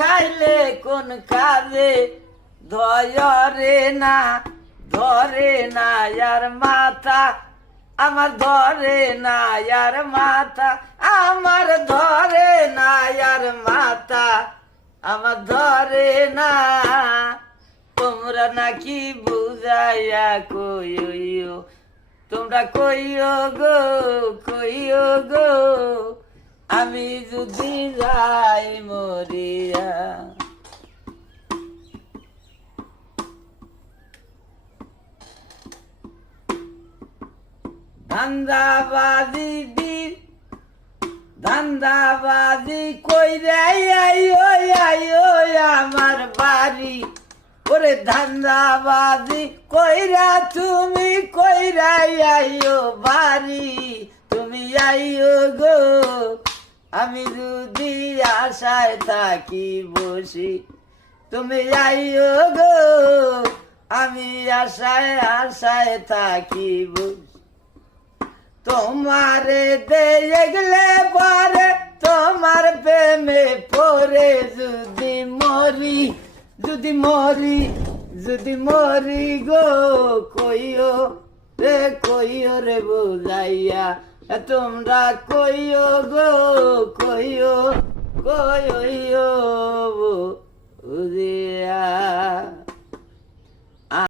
খাইলে কোন কাজে ধরে না আর মাথা আমার ধরে না আর মাথা আমার ধরে না আর মাথা আমার ধরে না তোমরা নাকি বুঝাইয়া কইও তোমরা কইও গো আমি যদি যাই মরিয়া ধান্দাবাজি কইরা আইও আমার বাড়ি ওরে ধান্দাবাজি কইরা তুমি কইরা আইও বাড়ি তুমি আইও গো আমি যদি আশায় থাকি বসি তুমি আইও গো আমি আশায় থাকি বসি তোমারে দেখলে পরে তোমার প্রেমে পরে যদি মরি গো কইও রে বুঝাইয়া তোমরা কইও গো বুঝিয়া